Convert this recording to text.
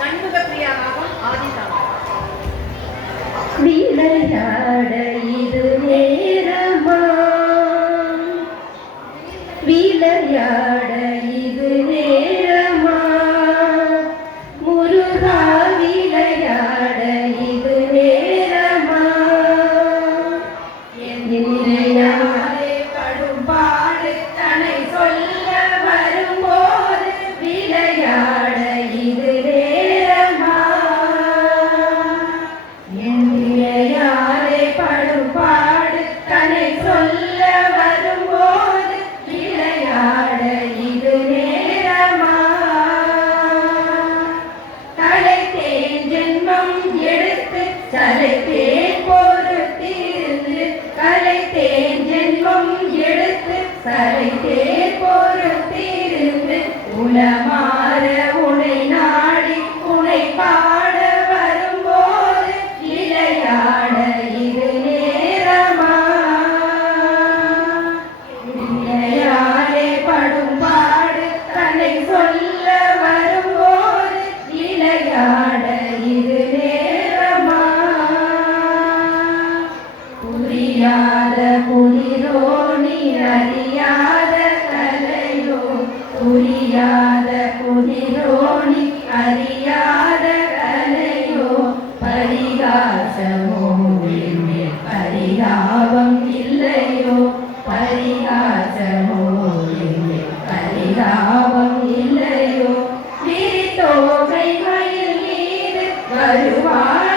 நண்பகப்பிரியாராகம் ஆதிதானம். விளையாட இது நேரமா, விளையாட இது நேரமா, முருகா விளையாட இது நேரமா, என்னையாரே படும் பாடு தன்னை சொல்ல வரும்போது விளையாட இது நேரமா, என்னையாரே படும் பாடு தன்னை சொல்ல வரும்போது விளையாட இது நேரமா, கலைத்தேன் ஜென்மம் எடுத்து சலைத்தேன் பொறுத்திருந்து, கலைத்தேன் ஜென்மம் எடுத்து சலைத்தேன் பொறுத்திருந்து, உளமாற உனை நாடி உனை பாட வரும்போது விளையாட இது நேரமா, விளையாடே படும் பாடு தன்னை சொல்ல வரும்போது விளையாட இது நேரமா, புரியாத புரிதோ நீ அறியாத கலையோ, புரியாத புரிதோ நீ அறியாத கலையோ, பரிகாசமோ என்மேல் பரிதாபம் இல்லையோ, பரிகாசமோ என்மேல் பரிதாபம் இல்லையோ, விரித்தோகை மயில் மீது வருவாய்